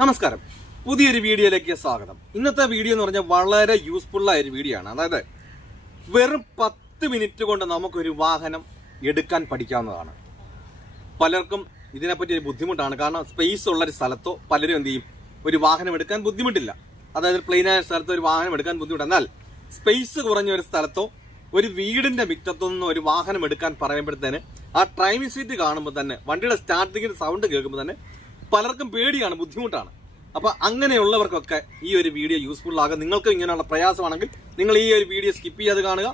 നമസ്കാരം. പുതിയൊരു വീഡിയോയിലേക്ക് സ്വാഗതം. ഇന്നത്തെ വീഡിയോ എന്ന് പറഞ്ഞാൽ വളരെ യൂസ്ഫുൾ ആയ ഒരു വീഡിയോ ആണ്. അതായത് വെറും പത്ത് മിനിറ്റ് കൊണ്ട് നമുക്കൊരു വാഹനം എടുക്കാൻ പഠിക്കാവുന്നതാണ്. പലർക്കും ഇതിനെപ്പറ്റി ഒരു ബുദ്ധിമുട്ടാണ്. കാരണം സ്പേസ് ഉള്ള ഒരു സ്ഥലത്തോ പലരും എന്ത് ചെയ്യും? ഒരു വാഹനം എടുക്കാൻ ബുദ്ധിമുട്ടില്ല. അതായത് പ്ലെയിനായ സ്ഥലത്തോ ഒരു വാഹനം എടുക്കാൻ ബുദ്ധിമുട്ട്. എന്നാൽ സ്പേസ് കുറഞ്ഞ ഒരു സ്ഥലത്തോ ഒരു വീടിന്റെ മിറ്റത്തു നിന്ന് ഒരു വാഹനം എടുക്കാൻ പറയുമ്പോഴത്തേന് ആ ഡ്രൈവിംഗ് സീറ്റ് കാണുമ്പോൾ തന്നെ വണ്ടിയുടെ സ്റ്റാർട്ടിങ്ങിന്റെ സൗണ്ട് കേൾക്കുമ്പോൾ തന്നെ പലർക്കും പേടിയാണ് ബുദ്ധിമുട്ടാണ്. അപ്പൊ അങ്ങനെയുള്ളവർക്കൊക്കെ ഈ ഒരു വീഡിയോ യൂസ്ഫുൾ ആകും. നിങ്ങൾക്ക് ഇങ്ങനെയുള്ള പ്രയാസമാണെങ്കിൽ നിങ്ങൾ ഈ ഒരു വീഡിയോ സ്കിപ്പ് ചെയ്യാതെ കാണുക.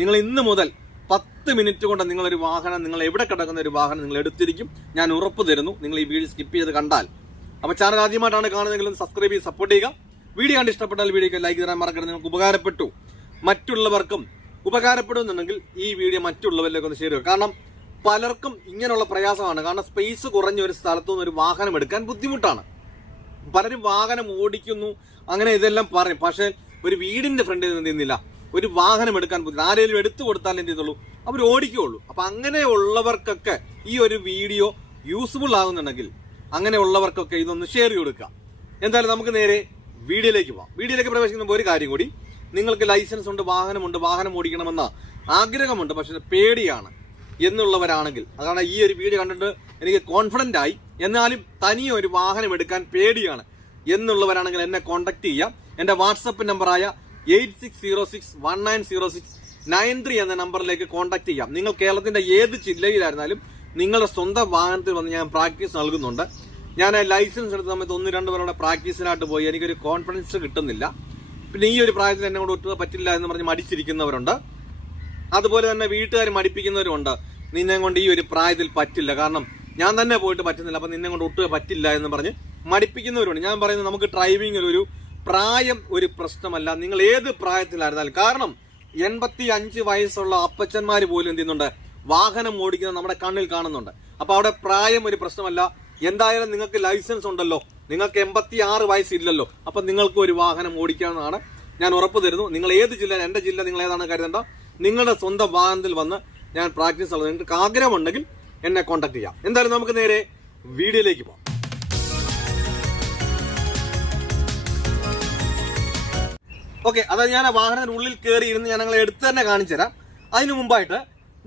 നിങ്ങൾ ഇന്ന് മുതൽ പത്ത് മിനിറ്റ് കൊണ്ട് നിങ്ങളൊരു വാഹനം നിങ്ങൾ എവിടെ കിടക്കുന്ന ഒരു വാഹനം നിങ്ങൾ എടുത്തിരിക്കും. ഞാൻ ഉറപ്പ് തരുന്നു നിങ്ങൾ ഈ വീഡിയോ സ്കിപ്പ് ചെയ്ത് കണ്ടാൽ. അപ്പൊ ചാനൽ ആദ്യമായിട്ടാണ് കാണുന്നതെങ്കിലും സബ്സ്ക്രൈബ് ചെയ്ത് സപ്പോർട്ട് ചെയ്യുക. വീഡിയോ കണ്ട് ഇഷ്ടപ്പെട്ടാൽ വീഡിയോക്ക് ലൈക്ക് തരാൻ മറക്കരുത്. നിങ്ങൾക്ക് ഉപകാരപ്പെട്ടു. മറ്റുള്ളവർക്കും ഉപകാരപ്പെടുന്നുണ്ടെങ്കിൽ ഈ വീഡിയോ മറ്റുള്ളവരിലേക്ക് ഒന്ന് ഷെയർ ചെയ്യുക. കാരണം പലർക്കും ഇങ്ങനെയുള്ള പ്രയാസമാണ്. കാരണം സ്പേസ് കുറഞ്ഞ ഒരു സ്ഥലത്തു നിന്ന് ഒരു വാഹനം എടുക്കാൻ ബുദ്ധിമുട്ടാണ്. പലരും വാഹനം ഓടിക്കുന്നു അങ്ങനെ ഇതെല്ലാം പറയും. പക്ഷേ ഒരു വീടിന്റെ ഫ്രണ്ടിൽ നിന്ന് നിന്നില്ല ഒരു വാഹനം എടുക്കാൻ ബുദ്ധി ആരെങ്കിലും എടുത്തു കൊടുത്താൽ എന്ത് ചെയ്തുള്ളൂ അവർ ഓടിക്കുകയുള്ളൂ അപ്പൊ അങ്ങനെയുള്ളവർക്കൊക്കെ ഈ ഒരു വീഡിയോ യൂസ്ഫുൾ ആകുന്നുണ്ടെങ്കിൽ അങ്ങനെയുള്ളവർക്കൊക്കെ ഇതൊന്ന് ഷെയർ കൊടുക്കുക എന്തായാലും നമുക്ക് നേരെ വീഡിയോയിലേക്ക് പോവാം. വീഡിയോയിലേക്ക് പ്രവേശിക്കുന്ന ഒരു കാര്യം കൂടി. നിങ്ങൾക്ക് ലൈസൻസ് ഉണ്ട് വാഹനമുണ്ട് വാഹനം ഓടിക്കണമെന്ന ആഗ്രഹമുണ്ട്. പക്ഷെ പേടിയാണ്. എന്നുള്ളവരാണെങ്കിൽ. അതാണ് ഈ ഒരു വീഡിയോ കണ്ടിട്ട് എനിക്ക് കോൺഫിഡന്റ് ആയി. എന്നാലും തനിയെ ഒരു വാഹനം എടുക്കാൻ പേടിയാണ്. എന്നുള്ളവരാണെങ്കിൽ എന്നെ കോൺടാക്ട് ചെയ്യാം. എന്റെ വാട്സപ്പ് നമ്പറായ എയ്റ്റ് സിക്സ് എന്ന നമ്പറിലേക്ക് കോൺടാക്ട് ചെയ്യാം. നിങ്ങൾ കേരളത്തിന്റെ ഏത് ജില്ലയിലായിരുന്നാലും നിങ്ങളുടെ സ്വന്തം വാഹനത്തിൽ വന്ന് ഞാൻ പ്രാക്ടീസ് നൽകുന്നുണ്ട്. ഞാൻ ലൈസൻസ് എടുത്ത സമയത്ത് ഒന്ന് രണ്ട് പേരുടെ പ്രാക്ടീസിനായിട്ട് പോയി. എനിക്കൊരു കോൺഫിഡൻസ് കിട്ടുന്നില്ല. പിന്നെ ഈ ഒരു പ്രായത്തിൽ എന്നെ കൊണ്ട് ഒട്ടുക പറ്റില്ല എന്ന് പറഞ്ഞ് മടിച്ചിരിക്കുന്നവരുണ്ട്. അതുപോലെ തന്നെ വീട്ടുകാർ മടിപ്പിക്കുന്നവരുണ്ട് നിന്നെ കൊണ്ട് ഈ ഒരു പ്രായത്തിൽ പറ്റില്ല. കാരണം ഞാൻ തന്നെ പോയിട്ട് പറ്റുന്നില്ല. അപ്പം നിന്നെ കൊണ്ട് ഒട്ടുക പറ്റില്ല എന്ന് പറഞ്ഞ് മടിപ്പിക്കുന്നവരുണ്ട് ഞാൻ പറയുന്നത് നമുക്ക് ഡ്രൈവിങ്ങിൽ ഒരു പ്രായം ഒരു പ്രശ്നമല്ല. നിങ്ങൾ ഏത് പ്രായത്തിലായിരുന്നാലും. കാരണം എൺപത്തി അഞ്ച് വയസ്സുള്ള അപ്പച്ചന്മാർ പോലും എന്ത് ചെയ്യുന്നുണ്ട്? വാഹനം ഓടിക്കുന്നത് നമ്മുടെ കണ്ണിൽ കാണുന്നുണ്ട്. അപ്പൊ അവിടെ പ്രായം ഒരു പ്രശ്നമല്ല. എന്തായാലും നിങ്ങൾക്ക് ലൈസൻസ് ഉണ്ടല്ലോ. നിങ്ങൾക്ക് എൺപത്തി ആറ് വയസ്സില്ലല്ലോ. അപ്പൊ നിങ്ങൾക്ക് ഒരു വാഹനം ഓടിക്കാവുന്നതാണ്. ഞാൻ ഉറപ്പ് തരുന്നു. നിങ്ങൾ ഏത് ജില്ല എന്റെ ജില്ല നിങ്ങൾ ഏതാണ് കരുതണ്ട. നിങ്ങളുടെ സ്വന്തം വാഹനത്തിൽ വന്ന് ഞാൻ പ്രാക്ടീസ് ഉള്ളത് നിങ്ങൾക്ക് ആഗ്രഹമുണ്ടെങ്കിൽ എന്നെ കോൺടാക്ട് ചെയ്യാം. എന്തായാലും നമുക്ക് നേരെ വീഡിയോയിലേക്ക് പോകാം. ഓക്കെ അതായത് ഞാൻ ആ വാഹനത്തിന്റെ ഉള്ളിൽ കയറി ഇരുന്ന് ഞാൻ ഞങ്ങളെ എടുത്ത് തന്നെ കാണിച്ചു തരാം. അതിനു മുമ്പായിട്ട്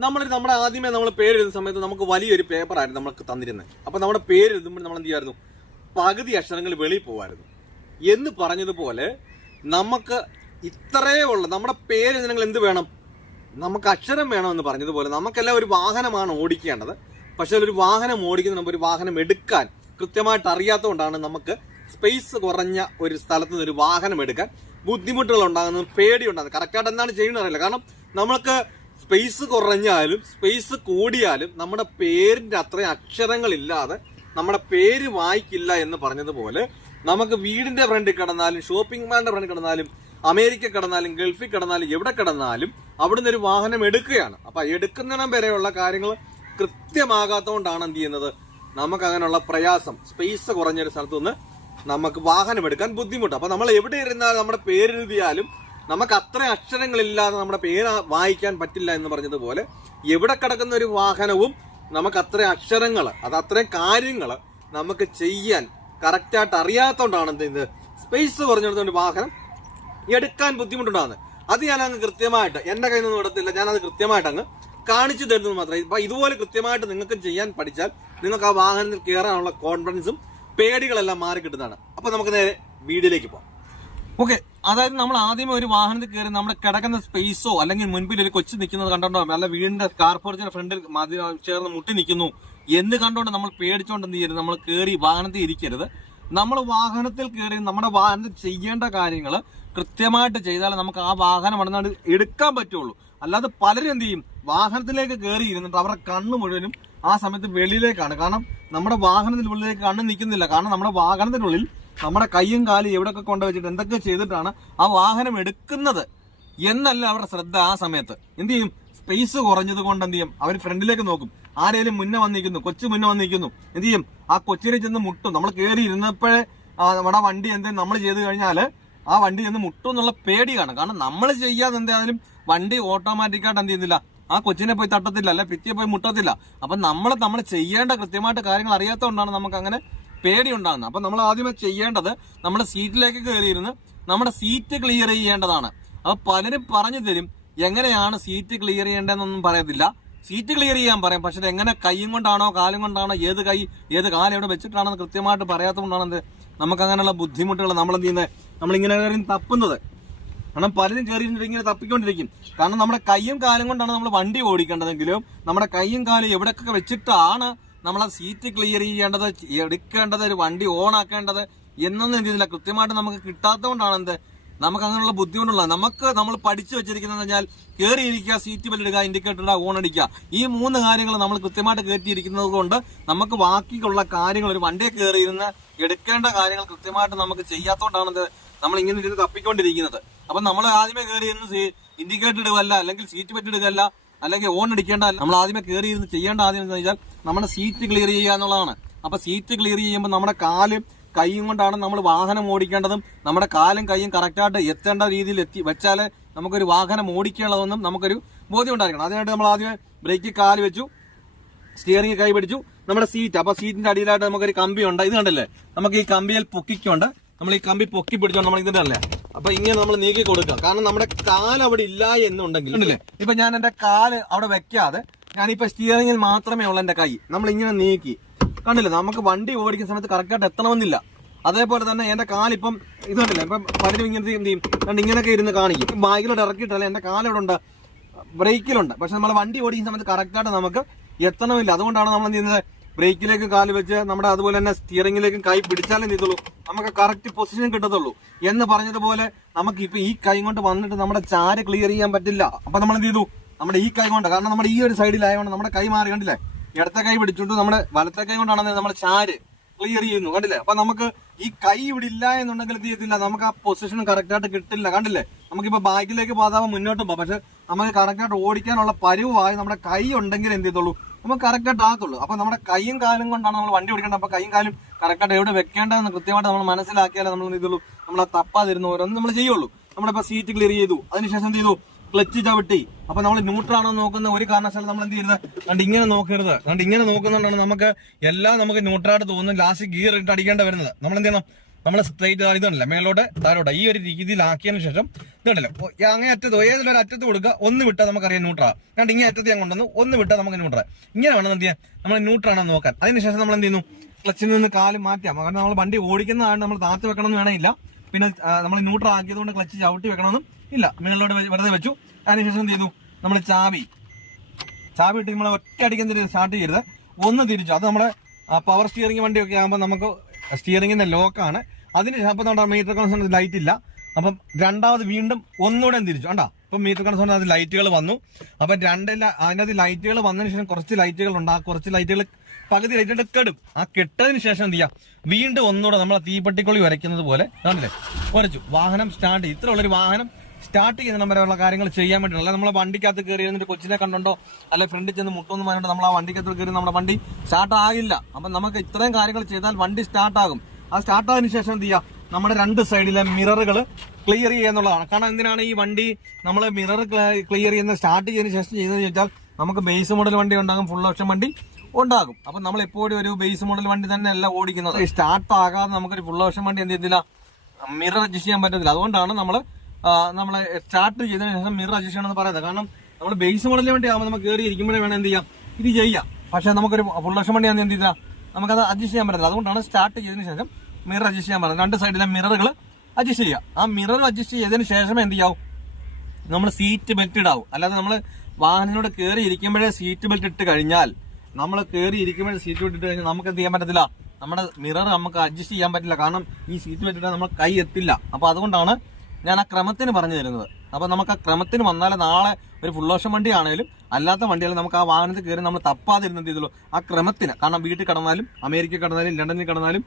നമ്മൾ നമ്മുടെ ആദ്യമേ നമ്മൾ പേര് എഴുതുന്ന സമയത്ത് നമുക്ക് വലിയൊരു പേപ്പറായിരുന്നു നമ്മൾക്ക് തന്നിരുന്നത്. അപ്പോൾ നമ്മുടെ പേര് എഴുതുമ്പോൾ നമ്മൾ എന്ത് ചെയ്യായിരുന്നു പകുതി അക്ഷരങ്ങൾ വെളിയിൽ പോകുമായിരുന്നു എന്ന് പറഞ്ഞതുപോലെ നമുക്ക് ഇത്രയേ ഉള്ളൂ. നമ്മുടെ പേര് നിങ്ങൾ എന്ത് വേണം? നമുക്ക് അക്ഷരം വേണമെന്ന് പറഞ്ഞതുപോലെ നമുക്കെല്ലാം ഒരു വാഹനമാണ് ഓടിക്കേണ്ടത്. പക്ഷേ ഒരു വാഹനം ഓടിക്കുന്ന നമുക്ക് ഒരു വാഹനം എടുക്കാൻ കൃത്യമായിട്ട് അറിയാത്തതുകൊണ്ടാണ് നമുക്ക് സ്പേസ് കുറഞ്ഞ ഒരു സ്ഥലത്ത് നിന്ന് ഒരു വാഹനം എടുക്കാൻ ബുദ്ധിമുട്ടുകൾ ഉണ്ടാകുന്നത് പേടി ഉണ്ടാകുന്നത്. കറക്റ്റായിട്ട് എന്താണ് ചെയ്യുന്നത് അറിയില്ല. കാരണം നമുക്ക് സ്പേസ് കുറഞ്ഞാലും സ്പേസ് കൂടിയാലും നമ്മുടെ പേരിന്റെ അത്രയും അക്ഷരങ്ങളില്ലാതെ നമ്മുടെ പേര് വായിക്കില്ല എന്ന് പറഞ്ഞതുപോലെ നമുക്ക് വീടിന്റെ ഫ്രണ്ടിൽ കിടന്നാലും ഷോപ്പിംഗ് മാളിന്റെ ഫ്രണ്ടിൽ കിടന്നാലും അമേരിക്ക കിടന്നാലും ഗൾഫിൽ കിടന്നാലും എവിടെ കിടന്നാലും അവിടുന്ന് ഒരു വാഹനം എടുക്കുകയാണ്. അപ്പൊ എടുക്കുന്നിടം വരെയുള്ള കാര്യങ്ങൾ കൃത്യമാകാത്തതുകൊണ്ടാണ് എന്ത് ചെയ്യുന്നത്? നമുക്ക് അങ്ങനെയുള്ള പ്രയാസം സ്പേസ് കുറഞ്ഞൊരു സ്ഥലത്തു നിന്ന് നമുക്ക് വാഹനം എടുക്കാൻ ബുദ്ധിമുട്ട്. അപ്പൊ നമ്മൾ എവിടെ ഇരുന്നാലും നമ്മുടെ പേരെഴുതിയാലും നമുക്ക് അത്ര അക്ഷരങ്ങളില്ലാതെ നമ്മുടെ പേര് വായിക്കാൻ പറ്റില്ല എന്ന് പറഞ്ഞതുപോലെ എവിടെ കിടക്കുന്ന ഒരു വാഹനവും നമുക്ക് അത്ര അക്ഷരങ്ങൾ അത് അത്രയും കാര്യങ്ങൾ നമുക്ക് ചെയ്യാൻ കറക്റ്റായിട്ട് അറിയാത്തതുകൊണ്ടാണ് എന്ത് സ്പേസ് കുറഞ്ഞെടുത്തോണ്ട് വാഹനം എടുക്കാൻ ബുദ്ധിമുട്ടുണ്ടാകുന്നത്. അത് ഞാൻ അങ്ങ് കൃത്യമായിട്ട് എന്റെ കയ്യിൽ നിന്ന് വിടത്തില്ല ഞാൻ അത് കൃത്യമായിട്ട് അങ്ങ് കാണിച്ചു തരുന്നത് മാത്രമേ. ഇപ്പൊ ഇതുപോലെ കൃത്യമായിട്ട് നിങ്ങൾക്ക് ചെയ്യാൻ പഠിച്ചാൽ നിങ്ങൾക്ക് ആ വാഹനത്തിൽ കയറാനുള്ള കോൺഫിഡൻസും പേടികളെല്ലാം മാറി കിട്ടുന്നതാണ്. അപ്പൊ നമുക്ക് നേരെ വീഡിയോയിലേക്ക് പോകാം. ഓക്കെ അതായത് നമ്മൾ ആദ്യമേ ഒരു വാഹനത്തിൽ കയറി നമ്മുടെ കിടക്കുന്ന സ്പേസോ അല്ലെങ്കിൽ മുൻപിൽ ഒരു കൊച്ചു നിൽക്കുന്നത് കണ്ടോണ്ടോ? അല്ല വീടിന്റെ കാർ പോർച്ചിന്റെ ഫ്രണ്ടിൽ മതി ചേർന്ന് മുട്ടി നിൽക്കുന്നു. എന്ന് കണ്ടോണ്ട് നമ്മൾ പേടിച്ചോണ്ട് എന്ത് ചെയ്യരുത്? നമ്മൾ കയറി വാഹനത്തിൽ ഇരിക്കരുത്. നമ്മൾ വാഹനത്തിൽ കയറി നമ്മുടെ വാഹനത്തിൽ ചെയ്യേണ്ട കാര്യങ്ങൾ കൃത്യമായിട്ട് ചെയ്താലേ നമുക്ക് ആ വാഹനം അവിടെ എടുക്കാൻ പറ്റുള്ളൂ. അല്ലാതെ പലരും എന്ത് ചെയ്യും? വാഹനത്തിലേക്ക് കയറി ഇരുന്നിട്ട് അവരുടെ കണ്ണ് മുഴുവനും ആ സമയത്ത് വെളിയിലേക്കാണ്. കാരണം നമ്മുടെ വാഹനത്തിന് ഉള്ളിലേക്ക് കണ്ണ് നിൽക്കുന്നില്ല. കാരണം നമ്മുടെ വാഹനത്തിനുള്ളിൽ നമ്മുടെ കൈയും കാലും എവിടെയൊക്കെ കൊണ്ടുവച്ചിട്ട് എന്തൊക്കെ ചെയ്തിട്ടാണ് ആ വാഹനം എടുക്കുന്നത് എന്നല്ല അവരുടെ ശ്രദ്ധ ആ സമയത്ത്. എന്ത് ചെയ്യും? സ്പേസ് കുറഞ്ഞത് കൊണ്ട് എന്ത് ചെയ്യും? അവർ ഫ്രണ്ടിലേക്ക് നോക്കും. ആരേലും മുന്നേ വന്നിരിക്കുന്നു. കൊച്ചു മുന്നേ വന്നിരിക്കുന്നു. എന്ത് ചെയ്യും? ആ കൊച്ചിനെ ചെന്ന് മുട്ടും. നമ്മൾ കയറി ഇരുന്നപ്പോഴേ നമ്മുടെ വണ്ടി എന്തെങ്കിലും നമ്മൾ ചെയ്ത് കഴിഞ്ഞാൽ ആ വണ്ടി ചെന്ന് മുട്ടും എന്നുള്ള കാണും കാരണം നമ്മൾ ചെയ്യാതെ എന്തായാലും വണ്ടി ഓട്ടോമാറ്റിക്കായിട്ട് എന്ത് ചെയ്യുന്നില്ല. ആ കൊച്ചിനെ പോയി തട്ടത്തില്ല അല്ലെ ഭിത്തിയെ പോയി മുട്ടത്തില്ല. അപ്പൊ നമ്മൾ നമ്മൾ ചെയ്യേണ്ട കൃത്യമായിട്ട് കാര്യങ്ങൾ അറിയാത്തതുകൊണ്ടാണ് നമുക്ക് അങ്ങനെ പേടി ഉണ്ടാകുന്നത്. അപ്പൊ നമ്മൾ ആദ്യമേ ചെയ്യേണ്ടത് നമ്മുടെ സീറ്റിലേക്ക് കയറിയിരുന്ന് നമ്മുടെ സീറ്റ് ക്ലിയർ ചെയ്യേണ്ടതാണ്. അപ്പൊ പലരും പറഞ്ഞു തരും എങ്ങനെയാണ് സീറ്റ് ക്ലിയർ ചെയ്യേണ്ടതെന്നൊന്നും പറയത്തില്ല. സീറ്റ് ക്ലിയർ ചെയ്യാൻ പറയും. പക്ഷെ എങ്ങനെ കൈയും കൊണ്ടാണോ കാലും കൊണ്ടാണോ ഏത് കൈ ഏത് കാലം എവിടെ വെച്ചിട്ടാണെന്ന് കൃത്യമായിട്ട് പറയാത്തതുകൊണ്ടാണ് എന്ത് നമുക്ക് അങ്ങനെയുള്ള ബുദ്ധിമുട്ടുകൾ നമ്മൾ എന്ത് ചെയ്യുന്നത്? നമ്മളിങ്ങനെ തപ്പുന്നത്. കാരണം പലരും കയറി ഇരുന്നിട്ട് ഇങ്ങനെ തപ്പിക്കൊണ്ടിരിക്കും. കാരണം നമ്മുടെ കൈയും കാലും കൊണ്ടാണ് നമ്മൾ വണ്ടി ഓടിക്കേണ്ടതെങ്കിലും നമ്മുടെ കൈയും കാലും എവിടെയൊക്കെ വെച്ചിട്ടാണ് നമ്മൾ ആ സീറ്റ് ക്ലിയർ ചെയ്യേണ്ടത് എടുക്കേണ്ടത് ഒരു വണ്ടി ഓൺ ആക്കേണ്ടത് എന്നൊന്നും എന്തില്ല കൃത്യമായിട്ട് നമുക്ക് കിട്ടാത്തതുകൊണ്ടാണ് എന്ത് നമുക്ക് അങ്ങനെയുള്ള ബുദ്ധിമുട്ടുള്ള നമുക്ക് നമ്മൾ പഠിച്ചു വെച്ചിരിക്കുന്നത് വെച്ചാൽ കയറിയിരിക്കുക സീറ്റ് ബെൽറ്റ് ഇടുക ഇൻഡിക്കേറ്റർ ഇടുക ഓൺ അടിക്കുക. ഈ മൂന്ന് കാര്യങ്ങൾ നമ്മൾ കൃത്യമായിട്ട് കയറ്റിയിരിക്കുന്നത് കൊണ്ട് നമുക്ക് ബാക്കിയുള്ള കാര്യങ്ങൾ ഒരു വണ്ടിയെ കയറിയിരുന്ന് എടുക്കേണ്ട കാര്യങ്ങൾ കൃത്യമായിട്ട് നമുക്ക് ചെയ്യാത്തതുകൊണ്ടാണ് നമ്മൾ ഇങ്ങനെ ഇരുന്ന് തപ്പിക്കൊണ്ടിരിക്കുന്നത്. അപ്പൊ നമ്മൾ ആദ്യമേ കയറി ഇരുന്ന് ഇൻഡിക്കേറ്റർ ഇടുകയല്ല അല്ലെങ്കിൽ സീറ്റ് ബെൽറ്റ് ഇടുകയല്ല അല്ലെങ്കിൽ ഓൺ അടിക്കേണ്ട നമ്മൾ ആദ്യമേ കയറി ഇരുന്ന് ചെയ്യേണ്ട ആദ്യം എന്ന് വെച്ചാൽ നമ്മുടെ സീറ്റ് ക്ലിയർ ചെയ്യുക എന്നുള്ളതാണ്. അപ്പൊ സീറ്റ് ക്ലിയർ ചെയ്യുമ്പോൾ നമ്മുടെ കാലും കൈയും കൊണ്ടാണ് നമ്മൾ വാഹനം ഓടിക്കേണ്ടതും നമ്മുടെ കാലും കൈയും കറക്റ്റായിട്ട് എത്തേണ്ട രീതിയിൽ എത്തി വെച്ചാൽ നമുക്കൊരു വാഹനം ഓടിക്കാനുള്ളതെന്നും നമുക്കൊരു ബോധ്യം ഉണ്ടായിരിക്കണം അതിനായിട്ട് നമ്മൾ ആദ്യം ബ്രേക്കിൽ കാൽ വെച്ചു സ്റ്റിയറിംഗ് കൈ പിടിച്ചു നമ്മുടെ സീറ്റ് അപ്പോൾ സീറ്റിന്റെ അടിയിലായിട്ട് നമുക്കൊരു കമ്പി ഉണ്ട്. ഇത് കണ്ടല്ലേ? നമുക്ക് ഈ കമ്പിയിൽ പൊക്കിക്കൊണ്ട് നമ്മൾ ഈ കമ്പി പൊക്കി പിടിച്ചോണ്ട് നമ്മൾ ഇതിന്റെ അല്ലേ? അപ്പൊ ഇങ്ങനെ നമ്മൾ നീക്കി കൊടുക്കുക. കാരണം നമ്മുടെ കാൽ അവിടെ ഇല്ല എന്നുണ്ടെങ്കിൽ ഉണ്ടല്ലേ ഇപ്പൊ ഞാൻ എന്റെ കാൽ അവിടെ വെക്കാതെ ഞാനിപ്പോ സ്റ്റിയറിംഗിൽ മാത്രമേ ഉള്ളൂ എന്റെ കൈ. നമ്മൾ ഇങ്ങനെ നീക്കി. കണ്ടില്ലേ? നമുക്ക് വണ്ടി ഓടിക്കുന്ന സമയത്ത് കറക്റ്റായിട്ട് എത്തണമെന്നില്ല. അതേപോലെ തന്നെ എന്റെ കാലിപ്പം ഇത് കണ്ടില്ലേ? ഇപ്പം പലരും ഇങ്ങനത്തെ എന്ത് ചെയ്യും? കണ്ട് ഇങ്ങനെയൊക്കെ ഇരുന്ന് കാണിക്കും. ബാഗിലോട്ട് ഇറക്കിയിട്ടല്ലേ എന്റെ കാലിവിടെ ഉണ്ട്. ബ്രേക്കിലുണ്ട്. പക്ഷെ നമ്മൾ വണ്ടി ഓടിക്കുന്ന സമയത്ത് കറക്റ്റായിട്ട് നമുക്ക് എത്തണമില്ല അതുകൊണ്ടാണ് നമ്മൾ എന്ത് ചെയ്യുന്നത്? ബ്രേക്കിലേക്ക് കാൽ വെച്ച് നമ്മുടെ അതുപോലെ തന്നെ സ്റ്റിയറിംഗിലേക്കും കൈ പിടിച്ചാലേ നീത്തുള്ളൂ നമുക്ക് കറക്റ്റ് പൊസിഷൻ കിട്ടത്തുള്ളൂ. എന്ന് പറഞ്ഞതുപോലെ നമുക്ക് ഇപ്പൊ ഈ കൈ കൊണ്ട് വന്നിട്ട് നമ്മുടെ ചാര് ക്ലിയർ ചെയ്യാൻ പറ്റില്ല. അപ്പൊ നമ്മൾ എന്ത് ചെയ്തു? നമ്മുടെ ഈ കൈ കൊണ്ട്. കാരണം നമ്മുടെ ഈ ഒരു സൈഡിലായതുകൊണ്ട് നമ്മുടെ കൈ മാറി. കണ്ടില്ലേ? ഇടത്തെ കൈ പിടിച്ചുകൊണ്ട് നമ്മുടെ വലത്തെ കൈ കൊണ്ടാണെന്ന് നമ്മുടെ ചാര് ക്ലിയർ ചെയ്യുന്നു. കണ്ടില്ലേ? അപ്പൊ നമുക്ക് ഈ കൈ ഇവിടെ ഇല്ല എന്നുണ്ടെങ്കിൽ എന്ത് ചെയ്യത്തില്ല? നമുക്ക് ആ പൊസിഷൻ കറക്റ്റ് ആയിട്ട് കിട്ടില്ല. കണ്ടില്ലേ? നമുക്കിപ്പോ ബാക്കിലേക്ക് പോകാതെ മുന്നോട്ട് പോകാം. പക്ഷെ നമുക്ക് കറക്റ്റ് ആയിട്ട് ഓടിക്കാനുള്ള പരിവായി നമ്മുടെ കൈ ഉണ്ടെങ്കിൽ എന്ത് ചെയ്തോളൂ നമുക്ക് കറക്റ്റ് ആയിട്ട് ആകത്തുള്ളൂ. അപ്പൊ നമ്മുടെ കൈയും കാലും കൊണ്ടാണ് നമ്മൾ വണ്ടി ഓടിക്കേണ്ടത്. അപ്പൊ കൈയും കാലും കറക്റ്റ് ആയിട്ട് എവിടെ വെക്കേണ്ടതെന്ന് കൃത്യമായിട്ട് നമ്മൾ മനസ്സിലാക്കിയാലേ നമ്മൾ എന്ത് ചെയ്തുള്ളൂ നമ്മൾ തപ്പാതിരുന്ന് ഓരോന്നും നമ്മൾ ചെയ്യുള്ളൂ. നമ്മളിപ്പോ സീറ്റ് ക്ലിയർ ചെയ്തു. അതിനുശേഷം എന്ത് ചെയ്തു? ക്ലച്ച് ചവിട്ടി അപ്പൊ നമ്മൾ ന്യൂട്രാണോ നോക്കുന്ന ഒരു കാരണവശാലും നമ്മൾ എന്ത് ചെയ്യരുത്? കണ്ട് ഇങ്ങനെ നോക്കരുത്. കണ്ട് ഇങ്ങനെ നോക്കുന്നുണ്ടാണ് നമുക്ക് എല്ലാം നമുക്ക് ന്യൂട്രായിട്ട് തോന്നുന്നു. ലാസ്റ്റ് ഗിയർ ഇട്ട് അടിക്കേണ്ട വരുന്നത്. നമ്മൾ എന്ത് ചെയ്യണം? നമ്മൾ സ്ട്രൈറ്റ് ഇതുണ്ടല്ലോ? മേലോട്ട് താരോട്ട് ഈ ഒരു രീതിയിലാക്കിയതിനു ശേഷം ഇതുണ്ടല്ലോ അങ്ങനെ അറ്റത്ത് ഏതെങ്കിലും അറ്റത്ത് കൊടുക്കുക ഒന്ന് വിട്ടാൽ നമുക്കറിയാം ന്യൂട്രാ കണ്ട് ഇങ്ങനെ അറ്റത്ത് ഞാൻ കൊണ്ടുവന്നു ഒന്ന് വിട്ടാൽ നമുക്ക് ന്യൂട്രാ ഇങ്ങനെ വേണം എന്ത് ചെയ്യാൻ? നമ്മൾ ന്യൂട്രാണോ നോക്കാൻ. അതിനുശേഷം നമ്മൾ എന്ത് ചെയ്യുന്നു? ക്ലച്ചിൽ നിന്ന് കാൽ മാറ്റാം. കാരണം നമ്മൾ വണ്ടി ഓടിക്കുന്നതാണ് നമ്മൾ താഴ്ത്തി വെക്കണമെന്ന് വേണമെന്നില്ല പിന്നെ നമ്മൾ ന്യൂട്രൽ ആക്കിയതുകൊണ്ട് ക്ലച്ച് ചവിട്ടി വെക്കണമെന്നും ഇല്ല മുകളിലോട്ട് വെറുതെ വെച്ചു. അതിനുശേഷം എന്ത് ചെയ്യുന്നു നമ്മൾ ചാവി. ചാവി ഇട്ട് നമ്മൾ ഒറ്റ അടിക്കുന്ന സ്റ്റാർട്ട് ചെയ്യരുത്. ഒന്ന് തിരിച്ചു. അത് നമ്മുടെ പവർ സ്റ്റിയറിംഗ് വണ്ടിയൊക്കെ ആകുമ്പോൾ നമുക്ക് സ്റ്റിയറിംഗിന്റെ ലോക്കാണ് അതിന് അപ്പം നമ്മുടെ മീറ്റർ കൺസോൺ ലൈറ്റ് ഇല്ല. അപ്പം രണ്ടാമത് വീണ്ടും ഒന്നുകൂടെ തിരിച്ചു. കണ്ടാ? ഇപ്പം മീറ്റർ കൺസോൺ അത് ലൈറ്റുകൾ വന്നു. അപ്പം രണ്ടില്ല അതിനകത്ത് ലൈറ്റുകൾ വന്നതിന് ശേഷം കുറച്ച് ലൈറ്റുകൾ ഉണ്ട്. ആ കുറച്ച് ലൈറ്റുകൾ പകുതി ലൈറ്റ് കെടും. ആ കെട്ടതിന് ശേഷം എന്ത് ചെയ്യാം? വീണ്ടും ഒന്നുകൂടെ നമ്മളെ തീപ്പെട്ടിക്കുള്ളി വരയ്ക്കുന്നത് പോലെ കണ്ടില്ലേ? വരച്ചു. വാഹനം സ്റ്റാർട്ട് ഇത്രയുള്ളൊരു വാഹനം സ്റ്റാർട്ട് ചെയ്യുന്ന വരെയുള്ള കാര്യങ്ങൾ ചെയ്യാൻ വേണ്ടിയിട്ട് അല്ലെങ്കിൽ നമ്മൾ വണ്ടിക്കകത്ത് കയറി എന്നിട്ട് കൊച്ചിനെ കണ്ടുണ്ടോ അല്ലെ ഫ്രണ്ടിൽ ചെന്ന് മുട്ടൊന്നും പറഞ്ഞിട്ട് നമ്മൾ ആ വണ്ടിക്കകത്ത് കയറി നമ്മുടെ വണ്ടി സ്റ്റാർട്ട് ആകില്ല അപ്പം നമുക്ക് ഇത്രയും കാര്യങ്ങൾ ചെയ്താൽ വണ്ടി സ്റ്റാർട്ടാകും ആ സ്റ്റാർട്ട് ആയതിനു ശേഷം എന്ത് ചെയ്യുക നമ്മുടെ രണ്ട് സൈഡിലെ മിററുകൾ ക്ലിയർ ചെയ്യുക എന്നുള്ളതാണ്. കാരണം എന്തിനാണ് ഈ വണ്ടി നമ്മൾ മിറർ ക്ലിയർ ചെയ്യുന്ന സ്റ്റാർട്ട് ചെയ്തതിനു ശേഷം ചെയ്തതെന്ന് ചോദിച്ചാൽ നമുക്ക് ബേസ് മോഡൽ വണ്ടി ഉണ്ടാകും ഫുൾ ഓപ്ഷൻ വണ്ടി ഉണ്ടാകും. അപ്പം നമ്മൾ എപ്പോഴും ഒരു ബേസ് മോഡൽ വണ്ടി തന്നെ അല്ല ഓടിക്കുന്നത് സ്റ്റാർട്ട് ആകാതെ നമുക്കൊരു ഫുൾ ഓപ്ഷൻ വണ്ടി എന്ത് ചെയ്തില്ല മിറർ അഡ്ജസ്റ്റ് ചെയ്യാൻ പറ്റത്തില്ല. അതുകൊണ്ടാണ് നമ്മൾ നമ്മളെ സ്റ്റാർട്ട് ചെയ്തതിനു ശേഷം മിറർ അഡ്ജസ്റ്റ് ചെയ്യണമെന്ന് പറയുന്നത്. കാരണം നമ്മൾ ബേസ് മോഡലിന് വേണ്ടി ആകുമ്പോൾ നമുക്ക് കയറി ഇരിക്കുമ്പോഴേ വേണം എന്ത് ചെയ്യാം? ഇത് ചെയ്യാം. പക്ഷേ നമുക്കൊരു ഫുൾ ഓപ്ഷൻ വണ്ടി എന്ത് ചെയ്താൽ നമുക്കത് അഡ്ജസ്റ്റ് ചെയ്യാൻ പറ്റില്ല അതുകൊണ്ടാണ് സ്റ്റാർട്ട് ചെയ്തതിന് ശേഷം മിറർ അഡ്ജസ്റ്റ് ചെയ്യാൻ പറയുന്നത്. രണ്ട് സൈഡിലെ മിററുകൾ അഡ്ജസ്റ്റ് ചെയ്യുക. ആ മിറർ അഡ്ജസ്റ്റ് ചെയ്തതിന് ശേഷം എന്ത് ചെയ്യാവും? നമ്മൾ സീറ്റ് ബെൽറ്റ് ഇടാവും. അല്ലാതെ നമ്മൾ വാഹനത്തിനോട് കയറി ഇരിക്കുമ്പോഴേ സീറ്റ് ബെൽറ്റ് ഇട്ട് കഴിഞ്ഞാൽ നമ്മൾ കയറി ഇരിക്കുമ്പോഴേ സീറ്റ് ബെൽറ്റ് ഇട്ട് കഴിഞ്ഞാൽ നമുക്ക് എന്ത് ചെയ്യാൻ പറ്റത്തില്ല? നമ്മുടെ മിറർ നമുക്ക് അഡ്ജസ്റ്റ് ചെയ്യാൻ പറ്റില്ല. കാരണം ഈ സീറ്റ് ബെൽറ്റ് ഇട്ടാൽ നമ്മൾ കൈ എത്തില്ല. അപ്പോൾ അതുകൊണ്ടാണ് ഞാൻ ആ ക്രമത്തിന് പറഞ്ഞു തരുന്നത്. അപ്പൊ നമുക്ക് ആ ക്രമത്തിന് വന്നാലേ നാളെ ഒരു ഫുൾ ഓഷൻ വണ്ടി ആണെങ്കിലും അല്ലാത്ത വണ്ടിയാലും നമുക്ക് ആ വാഹനത്തിൽ കയറി നമ്മൾ തപ്പാതിരുന്നത് ചെയ്തുള്ളൂ? ആ ക്രമത്തിന്. കാരണം വീട്ടിൽ കടന്നാലും അമേരിക്ക കടന്നാലും ലണ്ടനിൽ കടന്നാലും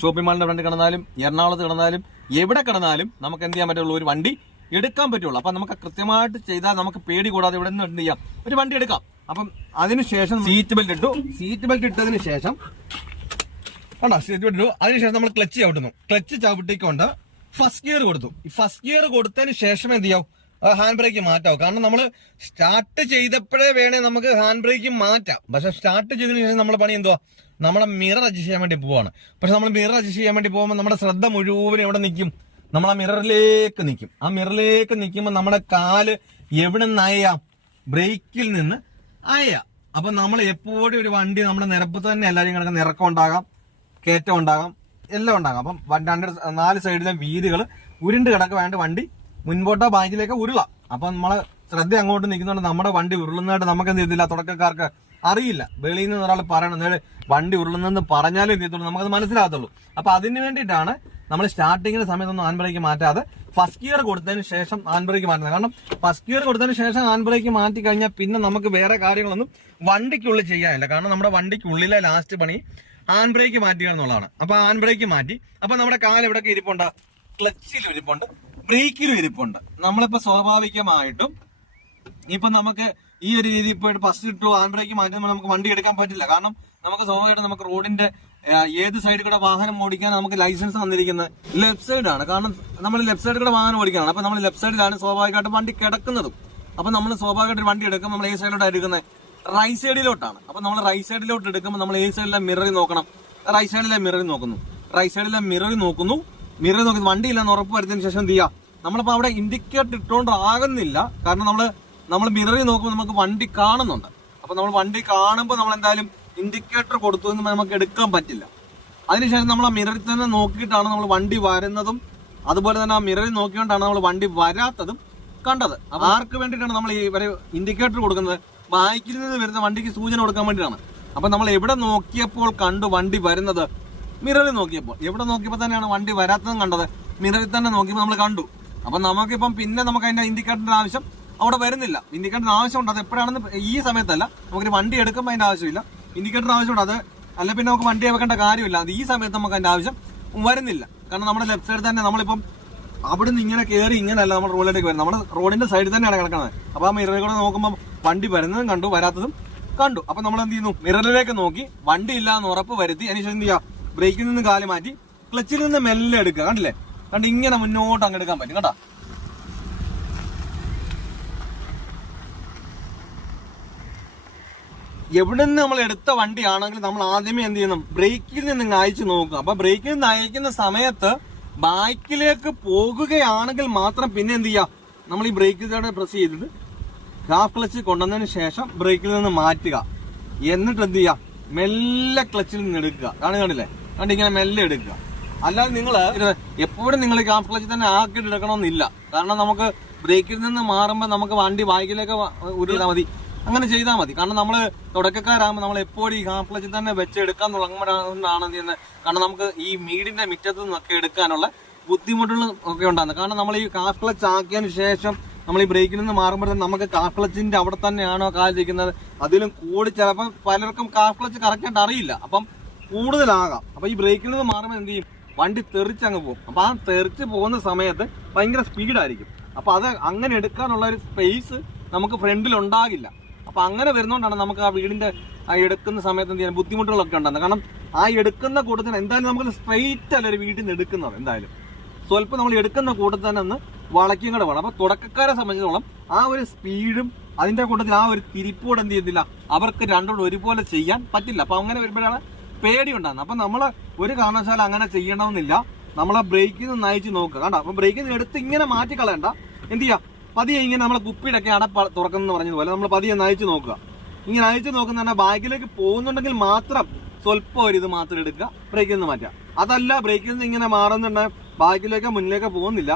ഷോപ്പിംഗ് മാളിന്റെ ഫ്രണ്ട് കടന്നാലും എറണാകുളത്ത് കടന്നാലും എവിടെ കടന്നാലും നമുക്ക് എന്ത് ചെയ്യാൻ പറ്റുള്ളൂ? ഒരു വണ്ടി എടുക്കാൻ പറ്റുള്ളൂ. അപ്പൊ നമുക്ക് കൃത്യമായിട്ട് ചെയ്താൽ നമുക്ക് പേടി കൂടാതെ ഇവിടെ നിന്ന് എന്ത് ചെയ്യാം? ഒരു വണ്ടി എടുക്കാം. അപ്പം അതിനുശേഷം സീറ്റ് ബെൽറ്റ് ഇട്ടു. സീറ്റ് ബെൽറ്റ് ഇട്ടതിന് ശേഷം കണ്ടോ? സീറ്റ് ബെൽറ്റ് ഇട്ടു. അതിനുശേഷം നമ്മൾ ക്ലച്ച് ചവിട്ടുന്നു. ക്ലച്ച് ചവിട്ടിക്കൊണ്ട് ഫസ്റ്റ് ഗിയർ കൊടുത്തു. ഈ ഫസ്റ്റ് ഗിയർ കൊടുത്തതിന് ശേഷം എന്ത് ചെയ്യാവും ഹാൻഡ് ബ്രേക്ക് മാറ്റാവും. കാരണം നമ്മൾ സ്റ്റാർട്ട് ചെയ്തപ്പോഴേ വേണേ നമുക്ക് ഹാൻഡ് ബ്രേക്ക് മാറ്റാം. പക്ഷെ സ്റ്റാർട്ട് ചെയ്തതിനു ശേഷം നമ്മുടെ പണി എന്തുവാ? നമ്മുടെ മിറർ അഡ്ജസ്റ്റ് ചെയ്യാൻ വേണ്ടി പോവാണ്. പക്ഷെ നമ്മൾ മിറർ അഡ്ജസ്റ്റ് ചെയ്യാൻ വേണ്ടി പോകുമ്പോൾ നമ്മുടെ ശ്രദ്ധ മുഴുവൻ എവിടെ നിൽക്കും? നമ്മൾ ആ മിററിലേക്ക് നിൽക്കും. ആ മിററിലേക്ക് നിൽക്കുമ്പോൾ നമ്മുടെ കാൽ എവിടെ നിന്ന് ബ്രേക്കിൽ നിന്ന് അയയാം. അപ്പൊ നമ്മൾ എപ്പോഴും ഒരു വണ്ടി നമ്മുടെ നിരപ്പ് തന്നെ എല്ലാവരും കിടക്കുന്ന ഇറക്കം ഉണ്ടാകാം കയറ്റം ഉണ്ടാകാം. എല്ലാം ഉണ്ടാകാം. അപ്പം രണ്ട് നാല് സൈഡിലെ വീതികൾ ഉരുണ്ട് കിടക്ക വേണ്ട വണ്ടി മുൻപോട്ടോ ബാക്കിലേക്ക് ഉരുളാം. അപ്പൊ നമ്മളെ ശ്രദ്ധ അങ്ങോട്ട് നിൽക്കുന്നുണ്ട് നമ്മുടെ വണ്ടി ഉരുളുന്നതായിട്ട് നമുക്ക് എന്ത് ചെയ്തില്ല? തുടക്കക്കാർക്ക് അറിയില്ല. വെളിയിൽ നിന്ന് ഒരാൾ പറയണം എന്നാൽ വണ്ടി ഉരുളുന്നെന്ന് പറഞ്ഞാലേ എന്ത് ചെയ്യത്തുള്ളൂ? നമുക്കത് മനസ്സിലാകത്തുള്ളൂ. അപ്പൊ അതിന് വേണ്ടിയിട്ടാണ് നമ്മൾ സ്റ്റാർട്ടിങ്ങിന്റെ സമയത്തൊന്നും ഹാൻഡ് ബ്രേക്ക് മാറ്റാതെ ഫസ്റ്റ് ഗിയർ കൊടുത്തതിന് ശേഷം ഹാൻഡ് ബ്രേക്ക് മാറ്റുന്നത്. കാരണം ഫസ്റ്റ് ഗിയർ കൊടുത്തതിന് ശേഷം ഹാൻഡ് ബ്രേക്ക് മാറ്റി കഴിഞ്ഞാൽ പിന്നെ നമുക്ക് വേറെ കാര്യങ്ങളൊന്നും വണ്ടിക്കുള്ളിൽ ചെയ്യാനില്ല. കാരണം നമ്മുടെ വണ്ടിക്കുള്ളിലെ ലാസ്റ്റ് പണി ഹാൻഡ് ബ്രേക്ക് മാറ്റുക എന്നുള്ളതാണ് അപ്പൊ ഹാൻഡ് ബ്രേക്ക് മാറ്റി. അപ്പൊ നമ്മുടെ കാൽ എവിടെയൊക്കെ ഇരിപ്പുണ്ട്. ക്ലച്ചിലും ഇരിപ്പുണ്ട്. ബ്രേക്കിലും ഇരിപ്പുണ്ട്. നമ്മളിപ്പോ സ്വാഭാവികമായിട്ടും ഇപ്പൊ നമുക്ക് ഈ ഒരു രീതി ഇപ്പൊ ഫസ്റ്റ് ഇട്ടു ഹാൻഡ് ബ്രേക്ക് മാറ്റുമ്പോൾ നമുക്ക് വണ്ടി എടുക്കാൻ പറ്റില്ല. കാരണം നമുക്ക് സ്വാഭാവികമായിട്ടും നമുക്ക് റോഡിന്റെ ഏത് സൈഡിൽ കൂടെ വാഹനം ഓടിക്കാൻ നമുക്ക് ലൈസൻസ് തന്നിരിക്കുന്നത് ലെഫ്റ്റ് സൈഡ് ആണ്. കാരണം നമ്മൾ ലെഫ്റ്റ് സൈഡിൽ കൂടെ വാഹനം ഓടിക്കാനാണ് അപ്പൊ നമ്മൾ ലെഫ്റ്റ് സൈഡിലാണ് സ്വാഭാവികമായിട്ടും വണ്ടി കിടക്കുന്നതും. അപ്പൊ നമ്മൾ സ്വാഭാവികമായിട്ട് വണ്ടി എടുക്കുമ്പോൾ നമ്മൾ ഏത് സൈഡിലോട്ടാണ് എടുക്കുന്നത് റൈറ്റ് സൈഡിലോട്ടാണ് അപ്പൊ നമ്മൾ റൈറ്റ് സൈഡിലോട്ട് എടുക്കുമ്പോൾ നമ്മൾ ഏത് സൈഡിലെ മിററിൽ നോക്കണം. റൈറ്റ് സൈഡിലെ മിററിൽ നോക്കുന്നു. റൈറ്റ് സൈഡിലെ മിററിൽ നോക്കുന്നു. മിററിൽ നോക്കി വണ്ടി ഇല്ലെന്ന് ഉറപ്പ് വരുത്തിന് ശേഷം എന്ത് ചെയ്യാം? നമ്മളിപ്പോൾ അവിടെ ഇൻഡിക്കേറ്റർ ഇട്ടുകൊണ്ടാകുന്നില്ല കാരണം നമ്മൾ നമ്മൾ മിററിൽ നോക്കുമ്പോൾ നമുക്ക് വണ്ടി കാണുന്നുണ്ട്. അപ്പോൾ നമ്മൾ വണ്ടി കാണുമ്പോൾ നമ്മൾ എന്തായാലും ഇൻഡിക്കേറ്റർ കൊടുത്തു എന്ന് നമുക്ക് എടുക്കാൻ പറ്റില്ല. അതിനുശേഷം നമ്മൾ ആ മിററിൽ തന്നെ നോക്കിയിട്ടാണ് നമ്മൾ വണ്ടി വരുന്നതും അതുപോലെ തന്നെ ആ മിററിൽ നോക്കിക്കൊണ്ടാണ് നമ്മൾ വണ്ടി വരാത്തതും കണ്ടത്. ആർക്ക് വേണ്ടിയിട്ടാണ് നമ്മൾ ഈ ഇൻഡിക്കേറ്റർ കൊടുക്കുന്നത്? ബൈക്കിൽ നിന്ന് വരുന്ന വണ്ടിക്ക് സൂചന കൊടുക്കാൻ വേണ്ടിയിട്ടാണ്. അപ്പൊ നമ്മൾ എവിടെ നോക്കിയപ്പോൾ കണ്ടു വണ്ടി വരുന്നത്? മിററിൽ നോക്കിയപ്പോൾ. എവിടെ നോക്കിയപ്പോൾ തന്നെയാണ് വണ്ടി വരാത്തതും കണ്ടത്? മിററിൽ തന്നെ നോക്കിയപ്പോൾ നമ്മൾ കണ്ടു. അപ്പൊ നമുക്കിപ്പം പിന്നെ നമുക്ക് അതിന്റെ ഇൻഡിക്കേറ്ററിന്റെ ആവശ്യം അവിടെ വരുന്നില്ല. ഇൻഡിക്കേറ്ററിന് ആവശ്യമുണ്ട്. അത് എപ്പോഴാണെന്ന് ഈ സമയത്തല്ല. നമുക്കൊരു വണ്ടി എടുക്കുമ്പോൾ അതിന്റെ ആവശ്യമില്ല. ഇൻഡിക്കേറ്റർ ആവശ്യമുണ്ട്. അത് അല്ല പിന്നെ നമുക്ക് വണ്ടി വെക്കേണ്ട കാര്യമില്ല. അത് ഈ സമയത്ത് നമുക്ക് അതിന്റെ ആവശ്യം വരുന്നില്ല. കാരണം നമ്മുടെ ലെഫ്റ്റ് സൈഡ് തന്നെ നമ്മളിപ്പം അവിടെ നിന്ന് ഇങ്ങനെ കയറി ഇങ്ങനെയല്ല നമ്മൾ റോഡിലേക്ക് വരുന്നത്. നമ്മുടെ റോഡിന്റെ സൈഡിൽ തന്നെയാണ് കിടക്കുന്നത് അപ്പൊ ആ മിററിൽ കൂടെ നോക്കുമ്പോൾ വണ്ടി വരുന്നതും കണ്ടു വരാത്തതും കണ്ടു. അപ്പൊ നമ്മൾ എന്ത് ചെയ്യുന്നു? മിററിലേക്ക് നോക്കി. വണ്ടി ഇല്ല എന്ന് ഉറപ്പ് വരുത്തി. അതിനുശേഷം എന്ത് ചെയ്യുക? ബ്രേക്കിൽ നിന്ന് കാൽ മാറ്റി ക്ലച്ചിൽ നിന്ന് മെല്ലെ എടുക്കുക. കണ്ടില്ലേ? കണ്ട് ഇങ്ങനെ മുന്നോട്ട് അങ്ങ് എടുക്കാൻ പറ്റും. കേട്ടോ എവിടെ നിന്ന് നമ്മൾ എടുത്ത വണ്ടിയാണെങ്കിൽ നമ്മൾ ആദ്യമേ എന്ത് ചെയ്യണം ബ്രേക്കിൽ നിന്ന് അയച്ചു നോക്കുക. അപ്പൊ ബ്രേക്കിൽ നിന്ന് അയക്കുന്ന സമയത്ത് ബാക്കിലേക്ക് പോകുകയാണെങ്കിൽ മാത്രം പിന്നെ എന്ത് ചെയ്യാം? നമ്മൾ ഈ ബ്രേക്കിൽ പ്രസ് ചെയ്തത് ഹാഫ് ക്ലച്ച് കൊണ്ടുവന്നതിന് ശേഷം ബ്രേക്കിൽ നിന്ന് മാറ്റുക. എന്നിട്ട് എന്ത് ചെയ്യുക മെല്ലെ ക്ലച്ചിൽ നിന്ന് എടുക്കുക. കാണുക കണ്ടില്ലേ? കണ്ട് ഇങ്ങനെ മെല്ലെ എടുക്കുക. അല്ലാതെ നിങ്ങൾ എപ്പോഴും നിങ്ങൾ ഹാഫ് ക്ലച്ച് തന്നെ ആക്കിയിട്ട് എടുക്കണമെന്നില്ല. കാരണം നമുക്ക് ബ്രേക്കിൽ നിന്ന് മാറുമ്പോൾ നമുക്ക് വണ്ടി ബാക്കിലേക്ക് ഉരുളാ മതി. അങ്ങനെ ചെയ്താൽ മതി. കാരണം നമ്മൾ തുടക്കക്കാരാകുമ്പോൾ നമ്മൾ എപ്പോഴും ഈ ക്ലച്ചിൽ തന്നെ വെച്ചെടുക്കാൻ തുടങ്ങുമ്പോഴാണ് എന്ന് കാരണം നമുക്ക് ഈ മീഡിന്റെ മുറ്റത്ത് നിന്നൊക്കെ എടുക്കാനുള്ള ബുദ്ധിമുട്ടുകൾ ഒക്കെ ഉണ്ടാകുന്നത്. കാരണം നമ്മൾ ഈ കാഫ് ക്ലച്ച് ആക്കിയതിന് ശേഷം നമ്മൾ ഈ ബ്രേക്കിൽ നിന്ന് മാറുമ്പോൾ നമുക്ക് കാഫ് ക്ലച്ചിന്റെ അവിടെ തന്നെയാണോ കാലിരിക്കുന്നത്? അതിലും കൂടി ചിലപ്പം പലർക്കും കാഫ് ക്ലച്ച് കറക്റ്റായിട്ട് അറിയില്ല. അപ്പം കൂടുതലാകാം. അപ്പം ഈ ബ്രേക്കിൽ നിന്ന് മാറുമ്പോൾ എന്ത് ചെയ്യും? വണ്ടി തെറിച്ചങ്ങ് പോകും. അപ്പോൾ ആ തെറിച്ച് പോകുന്ന സമയത്ത് ഭയങ്കര സ്പീഡായിരിക്കും അപ്പം അത് അങ്ങനെ എടുക്കാനുള്ള ഒരു സ്പേസ് നമുക്ക് ഫ്രണ്ടിൽ ഉണ്ടാകില്ല. അപ്പൊ അങ്ങനെ വരുന്നോണ്ടാണ് നമുക്ക് ആ വീടിന്റെ ആ എടുക്കുന്ന സമയത്ത് എന്ത് ചെയ്യാൻ ബുദ്ധിമുട്ടുകളൊക്കെ ഉണ്ടാകുന്നത്. കാരണം ആ എടുക്കുന്ന കൂട്ടത്തിന് എന്തായാലും നമുക്ക് സ്ട്രെയിറ്റ് അല്ല ഒരു വീട്ടിൽ നിന്ന് എടുക്കുന്നത് എന്തായാലും. സ്വല്പം നമ്മൾ എടുക്കുന്ന കൂട്ടത്തിൽ തന്നെ ഒന്ന് വളയ്ക്കും കൂടെ വേണം. അപ്പൊ തുടക്കക്കാരെ സംബന്ധിച്ചിടത്തോളം ആ ഒരു സ്പീഡും അതിന്റെ കൂട്ടത്തിൽ ആ ഒരു തിരിപ്പോട് എന്ത് ചെയ്യുന്നില്ല. അവർക്ക് രണ്ടോട് ഒരുപോലെ ചെയ്യാൻ പറ്റില്ല. അപ്പൊ അങ്ങനെ വരുമ്പോഴാണ് പേടി ഉണ്ടാകുന്നത് അപ്പൊ നമ്മൾ ഒരു കാരണവശാലും അങ്ങനെ ചെയ്യണമെന്നില്ല. നമ്മളെ ബ്രേക്കിൽ നിന്ന് നയിച്ച് നോക്കുക. കണ്ടോ? അപ്പൊ ബ്രേക്കിൽ നിന്ന് എടുത്ത് ഇങ്ങനെ മാറ്റി കളയണ്ട എന്ത് ചെയ്യാം? പതിയെ ഇങ്ങനെ നമ്മളെ കുപ്പിയിലൊക്കെ അട തുറക്കുന്ന പറഞ്ഞതുപോലെ നമ്മൾ പതിയെ നയിച്ചു നോക്കുക. ഇങ്ങനെ അയച്ചു നോക്കുന്ന ബാക്കിലേക്ക് പോകുന്നുണ്ടെങ്കിൽ മാത്രം സ്വല്പം ഒരു ഇത് മാത്രം എടുക്കുക ബ്രേക്കിൽ നിന്ന് മാറ്റുക. അതല്ല ബ്രേക്കിൽ നിന്ന് ഇങ്ങനെ മാറുന്നുണ്ടെങ്കിൽ ബാക്കിലേക്ക് മുന്നിലേക്ക് പോകുന്നില്ല.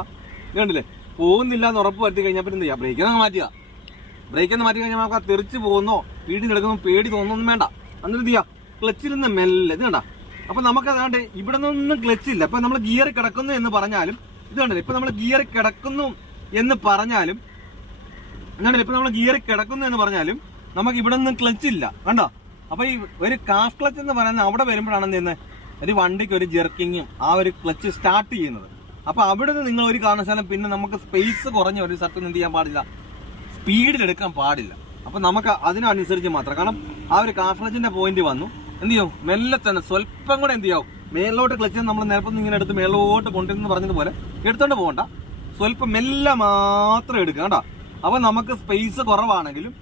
കണ്ടില്ലേ? പോകുന്നില്ല എന്ന് ഉറപ്പ് വരുത്തി കഴിഞ്ഞാൽ പിന്നെ എന്ത് ബ്രേക്കിൽ നിന്ന് മാറ്റുക. ബ്രേക്കിൽ നിന്ന് മാറ്റി കഴിഞ്ഞാൽ നമുക്ക് തെറിച്ച് പോകുന്നോ വീടിന് എടുക്കുന്നോ പേടി തോന്നുന്നൊന്നും വേണ്ട. എന്നിട്ട് ചെയ്യുക ക്ലച്ചിൽ നിന്ന് മെല്ലെ ഇത് കണ്ട? അപ്പൊ നമുക്ക് അതാണ്ട് ഇവിടെ നിന്നൊന്നും ക്ലച്ചില്ല അപ്പൊ നമ്മൾ ഗിയർ കിടക്കുന്നു എന്ന് പറഞ്ഞാലും ഇത് കണ്ടില്ലേ? ഇപ്പൊ നമ്മൾ ഗിയർ കിടക്കുന്നു എന്ന് പറഞ്ഞാലും അങ്ങനെ ഇപ്പൊ നമ്മൾ ഗിയർ കിടക്കുന്നു എന്ന് പറഞ്ഞാലും നമുക്ക് ഇവിടെ നിന്ന് ക്ലച്ച് ഇല്ല. കണ്ടോ? അപ്പൊ ഈ ഒരു കാഫ് ക്ലച്ച് എന്ന് പറയുന്നത് അവിടെ വരുമ്പോഴാണ് ചെയ്യുന്നത്? ഒരു വണ്ടിക്ക് ഒരു ജെർക്കിങ്ങും ആ ഒരു ക്ലച്ച് സ്റ്റാർട്ട് ചെയ്യുന്നത്. അപ്പൊ അവിടെ നിന്ന് നിങ്ങൾ ഒരു കാരണവശാലും പിന്നെ നമുക്ക് സ്പേസ് കുറഞ്ഞ ഒരു സർക്കിൾ എന്ത് ചെയ്യാൻ പാടില്ല? സ്പീഡിൽ എടുക്കാൻ പാടില്ല. അപ്പൊ നമുക്ക് അതിനനുസരിച്ച് മാത്രം. കാരണം ആ ഒരു കാഫ് ക്ലച്ചിന്റെ പോയിന്റ് വന്നു. എന്ത് ചെയ്യും? മെല്ലെ തന്നെ സ്വല്പം കൂടെ എന്ത് ചെയ്യാവും മേലോട്ട് ക്ലച്ച് നമ്മൾ നേരത്തെ ഇങ്ങനെ എടുത്ത് മേലോട്ട് കൊണ്ടുവരുന്ന പറഞ്ഞതുപോലെ എടുത്തോണ്ട് പോകണ്ട. സ്വല്പം മെല്ലെ മാത്രം എടുക്കുക കേട്ടോ. അപ്പൊ നമുക്ക് സ്പേസ് കുറവാണെങ്കിലും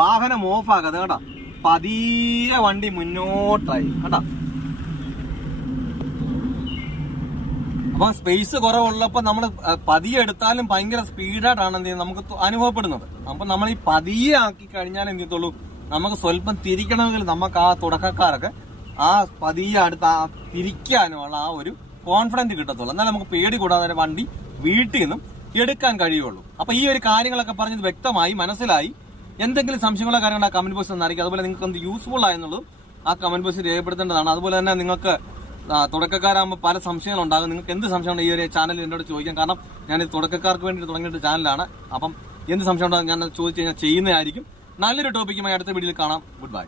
വാഹനം ഓഫ് ആകാതെ കേട്ടോ. പതിയെ വണ്ടി മുന്നോട്ടായി കേട്ടോ. അപ്പൊ സ്പേസ് കുറവുള്ളപ്പോ നമ്മൾ പതിയെ എടുത്താലും ഭയങ്കര സ്പീഡായിട്ടാണ് എന്ത് നമുക്ക് അനുഭവപ്പെടുന്നത്. അപ്പൊ നമ്മൾ ഈ പതിയെ ആക്കി കഴിഞ്ഞാൽ എന്ത് ചെയ്യത്തുള്ളൂ? നമുക്ക് സ്വല്പം തിരിക്കണമെങ്കിൽ നമുക്ക് ആ തുടക്കക്കാരൊക്കെ ആ പതിയെ അടുത്ത് ആ തിരിക്കാനുമുള്ള ആ ഒരു കോൺഫിഡൻസ് കിട്ടത്തുള്ളൂ. എന്നാൽ നമുക്ക് പേടി കൂടാതെ വണ്ടി വീട്ടിൽ നിന്നും എടുക്കാൻ കഴിയുള്ളൂ. അപ്പൊ ഈ ഒരു കാര്യങ്ങളൊക്കെ പറഞ്ഞത് വ്യക്തമായി മനസ്സിലായി. എന്തെങ്കിലും സംശയങ്ങളോ കാര്യങ്ങളോ കമന്റ് ബോക്സിൽ നിന്ന് അറിയിക്കുക. അതുപോലെ നിങ്ങൾക്ക് എന്ത് യൂസ്ഫുൾ ആയെന്നുള്ളതും ആ കമന്റ് ബോക്സിൽ രേഖപ്പെടുത്തേണ്ടതാണ്. അതുപോലെ തന്നെ നിങ്ങൾക്ക് തുടക്കക്കാരാകുമ്പോൾ പല സംശയങ്ങൾ ഉണ്ടാകും. നിങ്ങൾക്ക് എന്ത് സംശയമാണ് ഈ ഒരു ചാനൽ എന്നോട് ചോദിക്കാം കാരണം ഞാൻ തുടക്കക്കാർക്ക് വേണ്ടി തുടങ്ങിയിട്ട് ചാനലാണ് അപ്പം എന്ത് സംശയം ഉണ്ടാകും ഞാൻ ചോദിച്ചു കഴിഞ്ഞാൽ ചെയ്യുന്നതായിരിക്കും. നല്ലൊരു ടോപ്പിക്കുമായി അടുത്ത വീഡിയോയിൽ കാണാം. Good bye